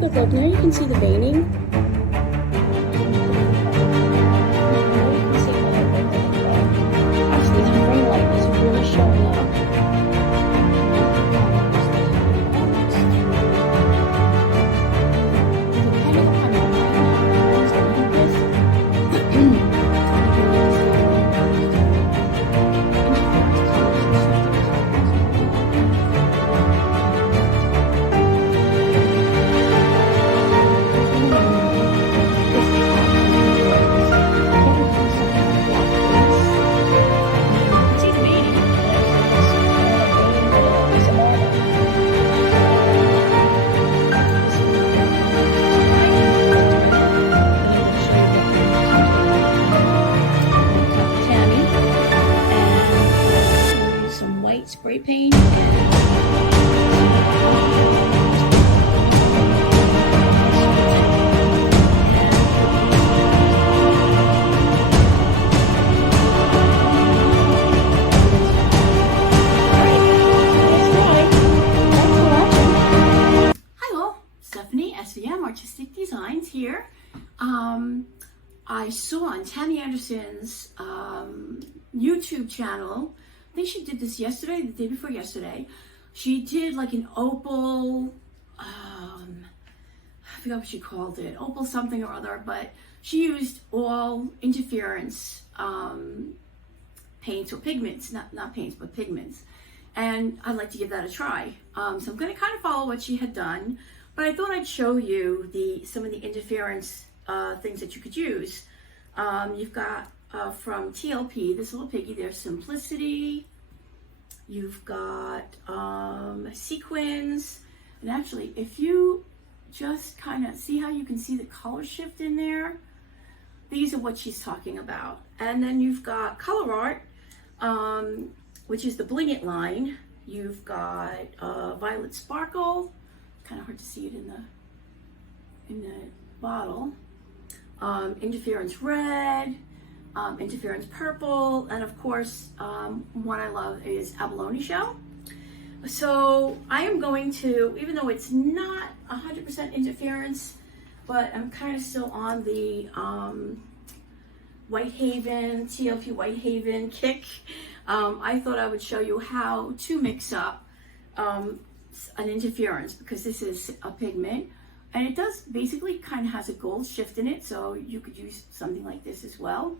good look. Now you can see the veining. Actually, the ring light is really showing up. Spray paint Stephanie, SVM Artistic Designs here. I saw on Tammy Anderson's YouTube channel, I think she did this yesterday, the day before yesterday. She did like an opal, I forgot what she called it, opal something or other, but she used all interference paints or pigments, not paints, but pigments. And I'd like to give that a try. So I'm going to kind of follow what she had done, but I thought I'd show you some of the interference things that you could use. You've got from TLP, this little piggy, there's Simplicity. You've got Sequins. And actually, if you just kind of see how you can see the color shift in there, these are what she's talking about. And then you've got Colourarte, which is the Bling It line. You've got Violet Sparkle. Kind of hard to see it in the bottle. Interference Red. Interference Purple, and of course one I love is Abalone Shell. So I am going to, even though it's not 100% interference, but I'm kind of still on the Whitehaven, TLP Whitehaven kick. I thought I would show you how to mix up an interference, because this is a pigment and it does basically kind of has a gold shift in it, so you could use something like this as well.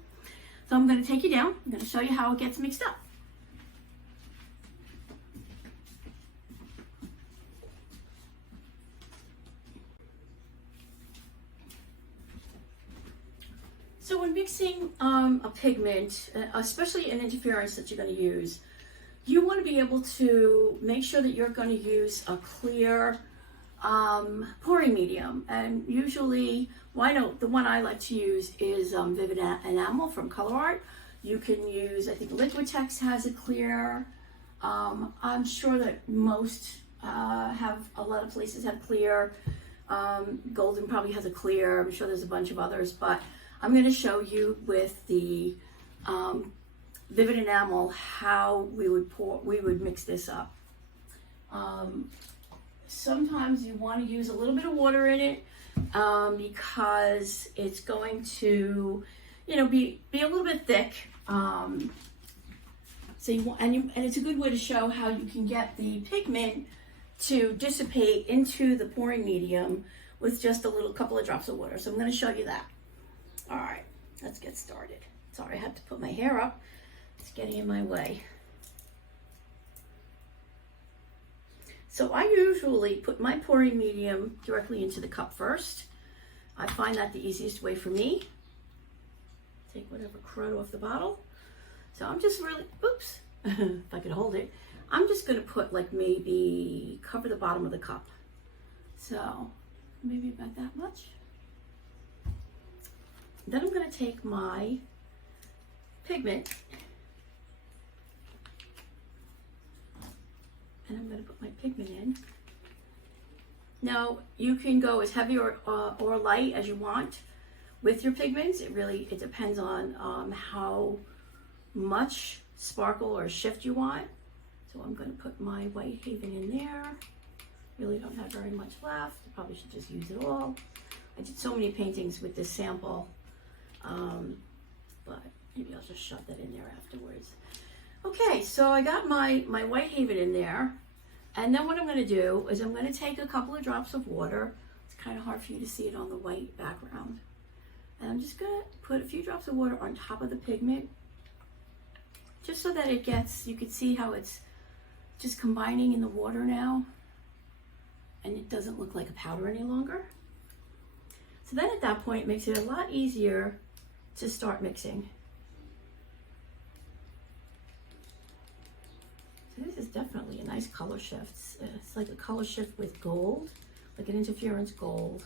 So I'm going to take you down. I'm going to show you how it gets mixed up. So when mixing a pigment, especially an interference that you're going to use, you want to be able to make sure that you're going to use a clear pouring medium. And usually, the one I like to use is Vivid Enamel from Colourarte. You can use, I think Liquitex has a clear. I'm sure that most a lot of places have clear. Golden probably has a clear. I'm sure there's a bunch of others, but I'm going to show you with the Vivid Enamel how we would mix this up. Sometimes you want to use a little bit of water in it because it's going to, be a little bit thick. And it's a good way to show how you can get the pigment to dissipate into the pouring medium with just a couple of drops of water. So I'm going to show you that. All right, let's get started. Sorry, I had to put my hair up. It's getting in my way. So I usually put my pouring medium directly into the cup first. I find that the easiest way for me. Take whatever crud off the bottle. So I'm just really, oops, if I could hold it. I'm just gonna put maybe cover the bottom of the cup. So maybe about that much. Then I'm gonna take my pigment and I'm going to put my pigment in. Now you can go as heavy or light as you want with your pigments. It depends on how much sparkle or shift you want. So I'm going to put my Whitehaven in there Really don't have very much left. I probably should just use it all. I did so many paintings with this sample, but maybe I'll just shove that in there afterwards. Okay, so I got my Whitehaven in there, and then what I'm going to do is I'm going to take a couple of drops of water. It's kind of hard for you to see it on the white background. And I'm just going to put a few drops of water on top of the pigment, just so that it gets, you can see how it's just combining in the water now, and it doesn't look like a powder any longer. So then at that point, it makes it a lot easier to start mixing. So this is definitely a nice color shift. It's like a color shift with gold, like an interference gold.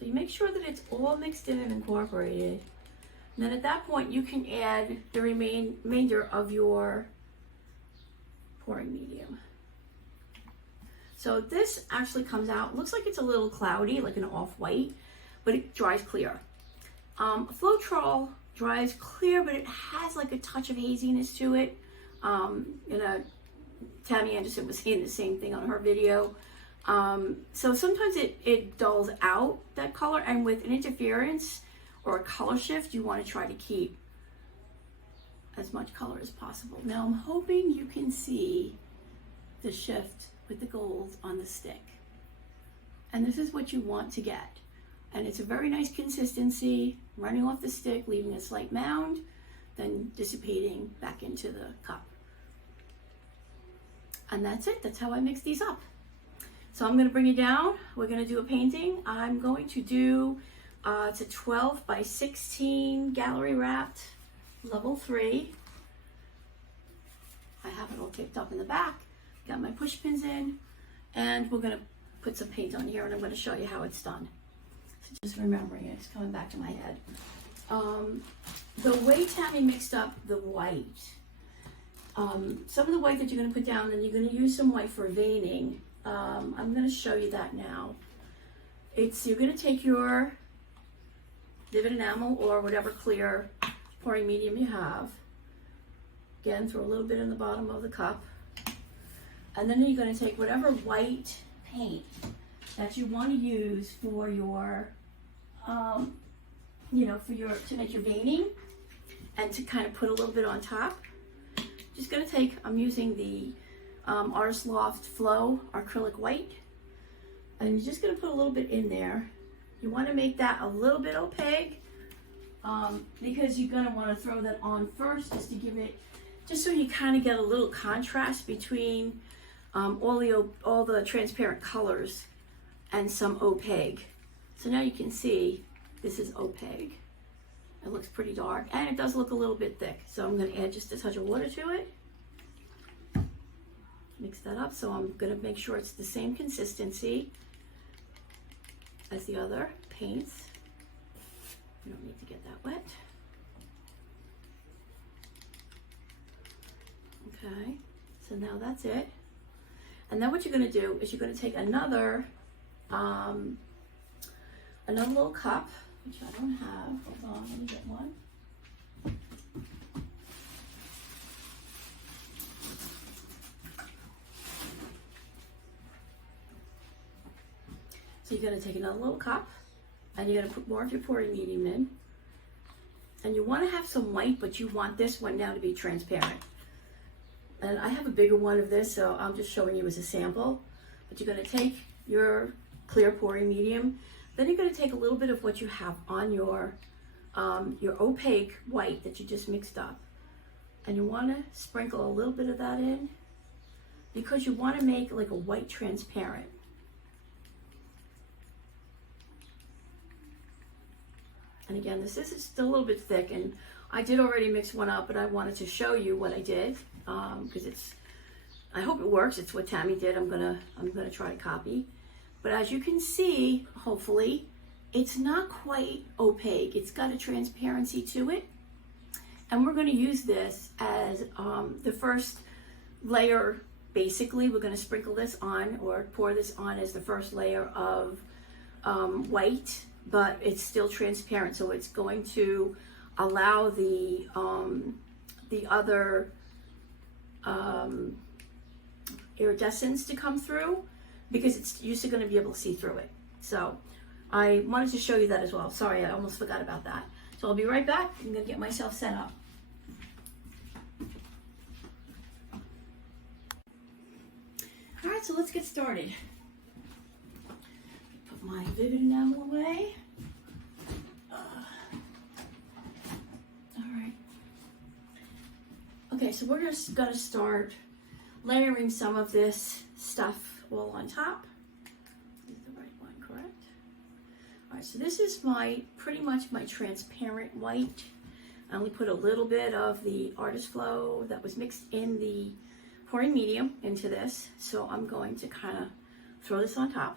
So you make sure that it's all mixed in and incorporated. And then at that point, you can add the remainder of your pouring medium. So this actually comes out, looks like it's a little cloudy, like an off-white, but it dries clear. Floetrol dries clear, but it has like a touch of haziness to it. Tammy Anderson was saying the same thing on her video. So sometimes it dulls out that color, and with an interference or a color shift, you want to try to keep as much color as possible. Now I'm hoping you can see the shift with the gold on the stick. And this is what you want to get. And it's a very nice consistency, running off the stick, leaving a slight mound, then dissipating back into the cup. And that's it, that's how I mix these up. So I'm gonna bring it down. We're gonna do a painting. I'm going to do, it's a 12 by 16 gallery wrapped, level 3. I have it all taped up in the back. Got my push pins in, and we're gonna put some paint on here, and I'm gonna show you how it's done. So just remembering it, it's coming back to my head. The way Tammy mixed up the white, some of the white that you're gonna put down, and you're gonna use some white for veining. I'm gonna show you that now. You're gonna take your vivid enamel or whatever clear pouring medium you have. Again, throw a little bit in the bottom of the cup. And then you're going to take whatever white paint that you want to use for your, to make your veining and to kind of put a little bit on top. Just going to take, I'm using the Artist Loft Flow acrylic white, and you're just going to put a little bit in there. You want to make that a little bit opaque because you're going to want to throw that on first just to give it, just so you kind of get a little contrast between all the transparent colors and some opaque. So now you can see this is opaque. It looks pretty dark, and it does look a little bit thick. So I'm going to add just a touch of water to it. Mix that up. So I'm going to make sure it's the same consistency as the other paints. You don't need to get that wet. Okay, so now that's it. And then what you're going to do is you're going to take another little cup, which I don't have. Hold on, let me get one. So you're going to take another little cup, and you're going to put more of your pouring medium in. And you want to have some white, but you want this one now to be transparent. And I have a bigger one of this, so I'm just showing you as a sample. But you're going to take your clear pouring medium, then you're going to take a little bit of what you have on your opaque white that you just mixed up, and you want to sprinkle a little bit of that in because you want to make like a white transparent. And again, this is still a little bit thick, and I did already mix one up, but I wanted to show you what I did because I hope it works. It's what Tammy did. I'm gonna try to copy. But as you can see, hopefully, it's not quite opaque. It's got a transparency to it. And we're gonna use this as the first layer. Basically, we're gonna sprinkle this on or pour this on as the first layer of white, but it's still transparent. So it's going to allow the other iridescence to come through, because it's usually going to be able to see through it. So I wanted to show you that as well. Sorry, I almost forgot about that. So I'll be right back. I'm going to get myself set up. All right, so let's get started. Put my Vivid enamel away. All right. Okay, so we're just going to start layering some of this stuff all on top. Is the right one, correct? All right, so this is pretty much my transparent white. I only put a little bit of the Artist Flow that was mixed in the pouring medium into this. So I'm going to kind of throw this on top.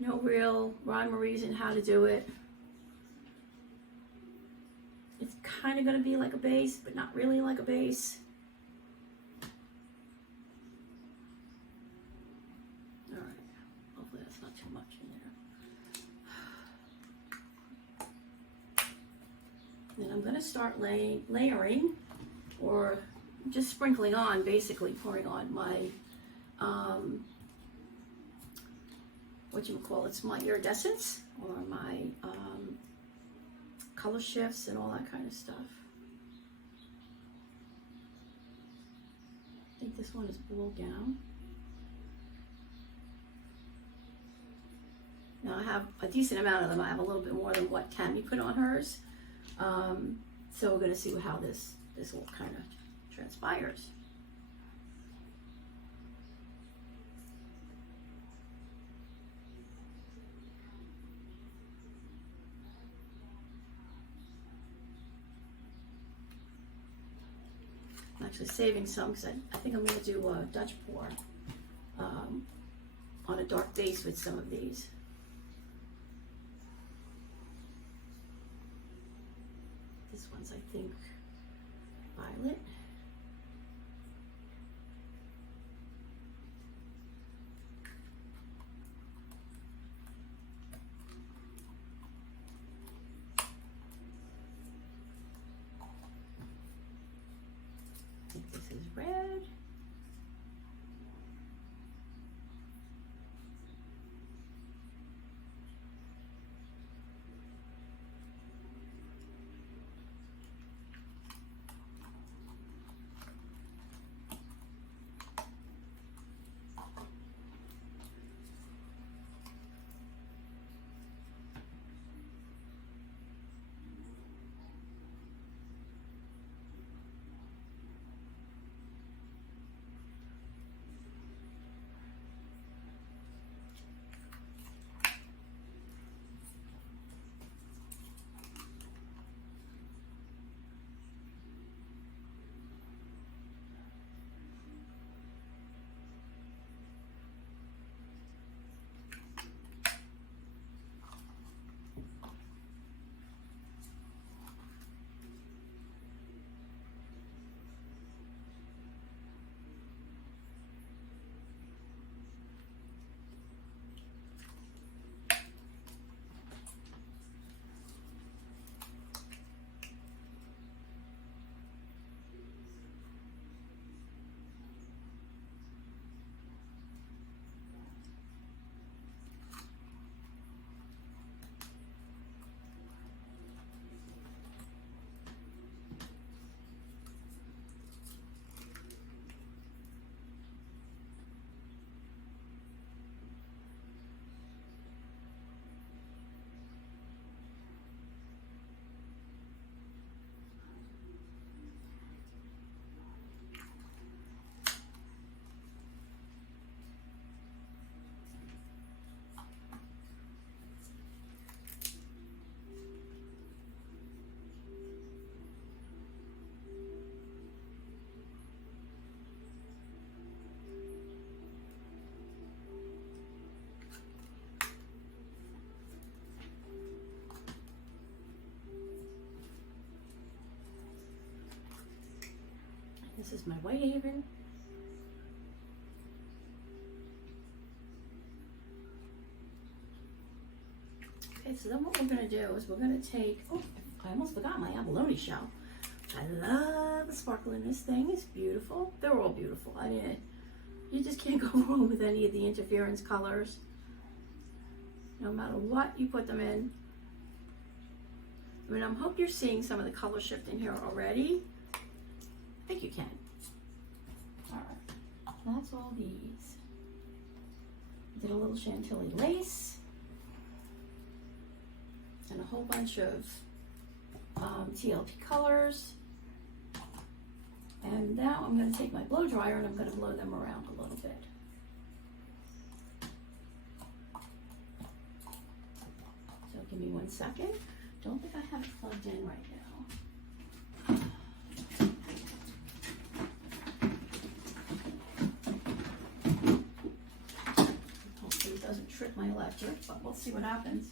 No real rhyme or reason how to do it. It's kind of going to be like a base, but not really like a base. All right, hopefully that's not too much in there. Then I'm going to start layering, or just sprinkling on, basically pouring on my, it's my iridescence, or my color shifts and all that kind of stuff. I think this one is boiled down. Now I have a decent amount of them. I have a little bit more than what Tammy put on hers. So we're going to see how this all kind of transpires. I'm actually saving some because I think I'm going to do a Dutch pour on a dark base with some of these. This one's, I think, violet. I think this is red. This is my Whitehaven. Okay, so then what we're going to do is we're going to take, oh, I almost forgot my abalone shell. I love the sparkle in this thing. It's beautiful. They're all beautiful. I mean, you just can't go wrong with any of the interference colors. No matter what you put them in. I mean, I hope you're seeing some of the color shift in here already. I think you can. All right, that's all these. Did a little Chantilly lace and a whole bunch of TLP colors. And now I'm going to take my blow dryer and I'm going to blow them around a little bit. So give me 1 second. Don't think I have it plugged in right now. Hopefully it doesn't trip my electric, but we'll see what happens.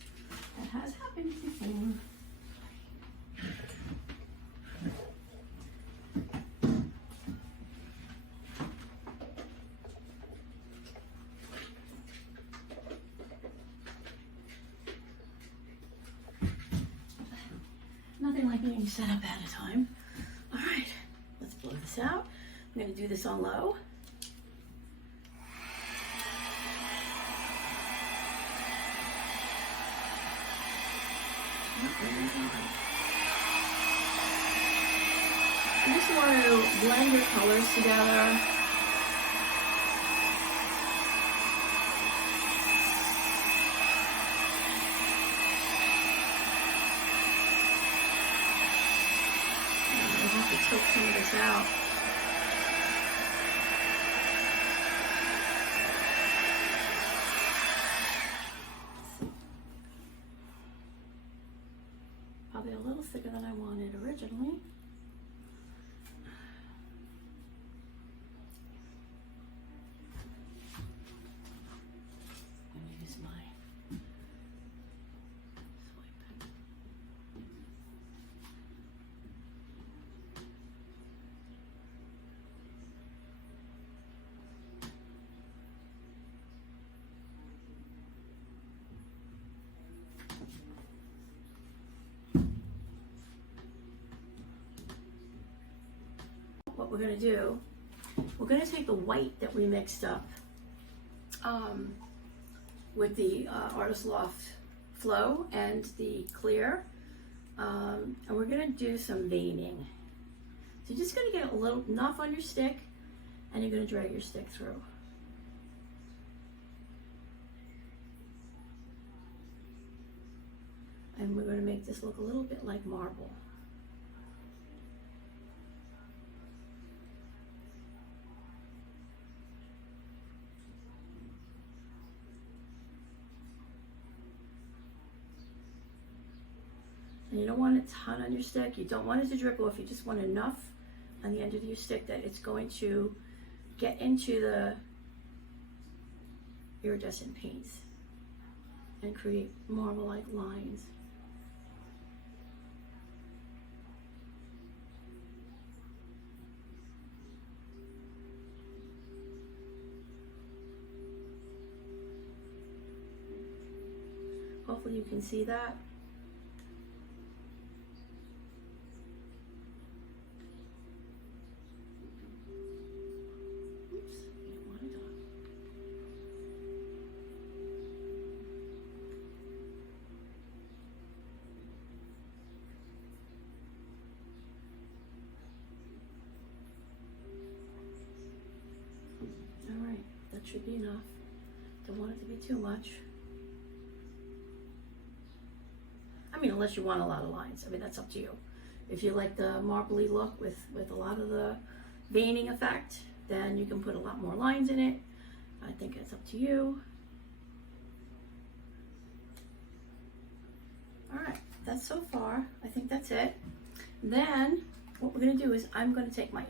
That has happened before. Nothing like being set up at a time. All right, let's blow this out. I'm going to do this on low. You just want to blend your colors together. Take some of this out. Probably a little thicker than I wanted originally. I'm going to use my swipe pen. What we're going to do, we're going to take the white that we mixed up with the Artist Loft Flow and the clear, and we're going to do some veining. So you're just going to get a little enough on your stick, and you're going to drag your stick through. And we're going to make this look a little bit like marble. And you don't want a ton on your stick. You don't want it to drip off. You just want enough on the end of your stick that it's going to get into the iridescent paints and create marble-like lines. Hopefully you can see that. Should be enough. Don't want it to be too much. I mean, unless you want a lot of lines. I mean, that's up to you. If you like the marbly look with a lot of the veining effect, then you can put a lot more lines in it. I think it's up to you. All right, that's so far. I think that's it. Then what we're gonna do is I'm gonna take my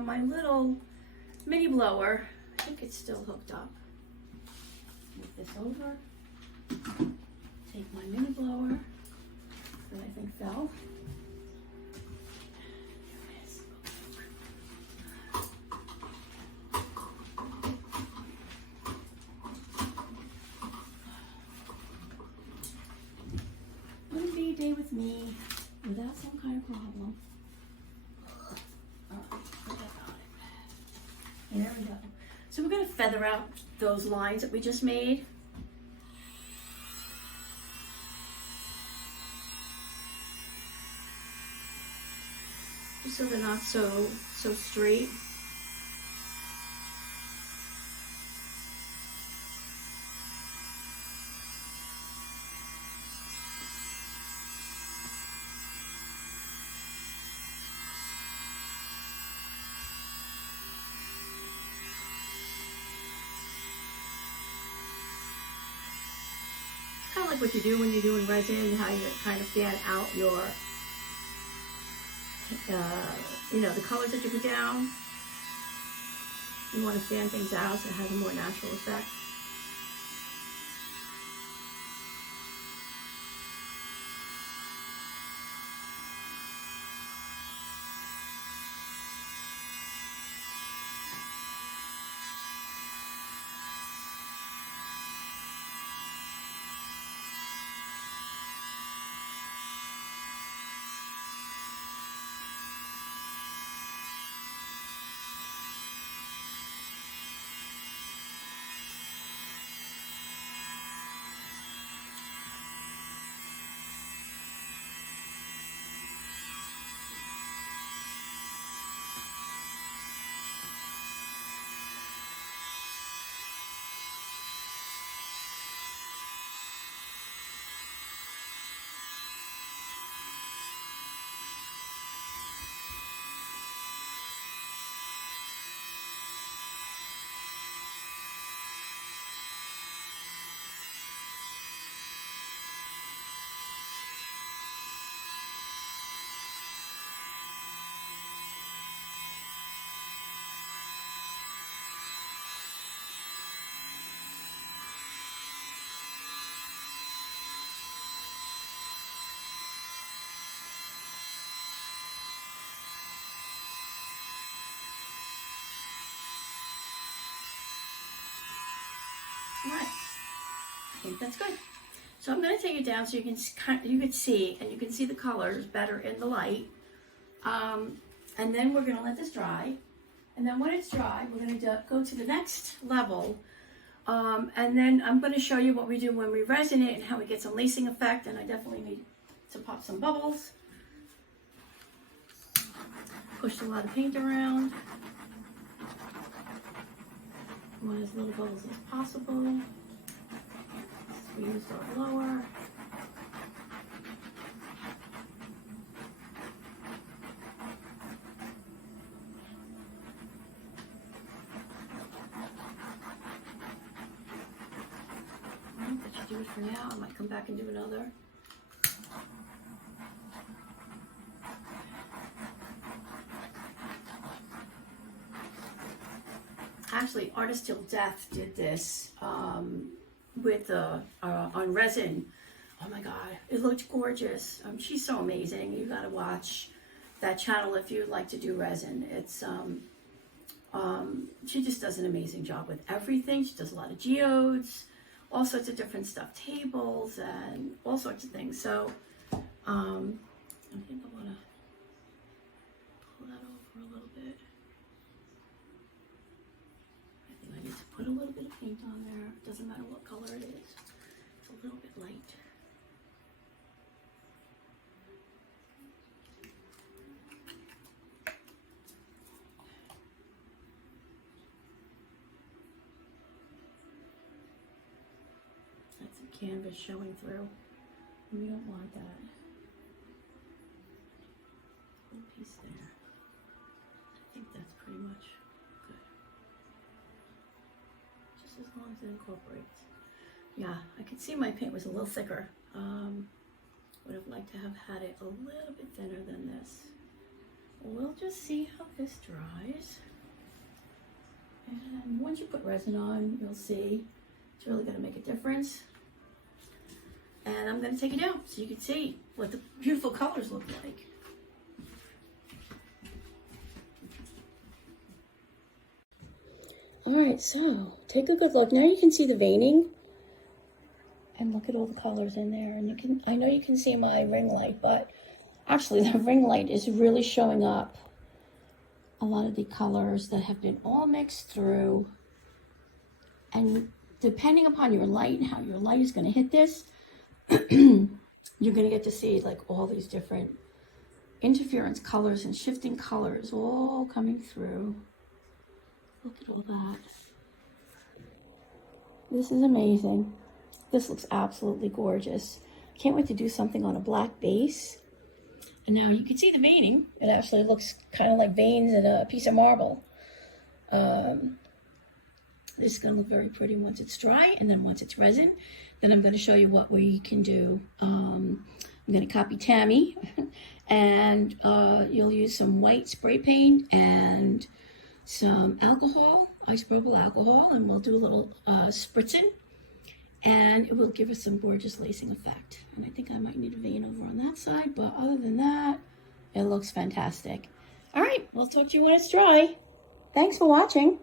my little mini blower. I think it's still hooked up. Move this over. Take my mini blower that I think fell. There it is. Wouldn't be a day with me without problem. All right, I got it. There we go. So we're going to feather out those lines that we just made. Just so they're not so straight. Kind of like what you do when you're doing resin, how you kind of fan out your, you know, the colors that you put down. You want to fan things out so it has a more natural effect. All right, I think that's good. So I'm going to take it down so you can see, and you can see the colors better in the light. And then we're going to let this dry. And then when it's dry, we're going to go to the next level. And then I'm going to show you what we do when we resin it and how it gets a lacing effect. And I definitely need to pop some bubbles. Push a lot of paint around. I want as little bubbles as possible. Squeeze our blower. That should do it for now. I might come back and do another. Actually, Artist Till Death did this with on resin. Oh my God, it looked gorgeous. She's so amazing. You gotta watch that channel if you like to do resin. It's she just does an amazing job with everything. She does a lot of geodes, all sorts of different stuff, tables, and all sorts of things. So I think I wanna pull that over a little bit. I need to put a little bit of paint on there. It doesn't matter what color it is. It's a little bit light. That's some canvas showing through. And we don't want that. Little piece there. I think that's pretty much as long as it incorporates. Yeah, I could see my paint was a little thicker. Would have liked to have had it a little bit thinner than this. We'll just see how this dries. And once you put resin on, you'll see it's really going to make a difference. And I'm going to take it down so you can see what the beautiful colors look like. All right, so take a good look. Now you can see the veining and look at all the colors in there. And I know you can see my ring light, but Actually, the ring light is really showing up a lot of the colors that have been all mixed through. And depending upon your light and how your light is going to hit this, you're going to get to see like all these different interference colors and shifting colors all coming through. Look at all that. This is amazing. This looks absolutely gorgeous. Can't wait to do something on a black base. And now you can see the veining. It actually looks kind of like veins in a piece of marble. This is going to look very pretty once it's dry, and then once it's resin, then I'm going to show you what we can do. I'm going to copy Tammy, and you'll use some white spray paint and some alcohol, isopropyl alcohol, and we'll do a little spritzing, and it will give us some gorgeous lacing effect. And I think I might need a vein over on that side, but other than that, it looks fantastic. All right, we'll talk to you when it's dry. Thanks for watching.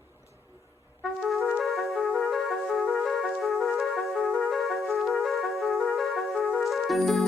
Thank you.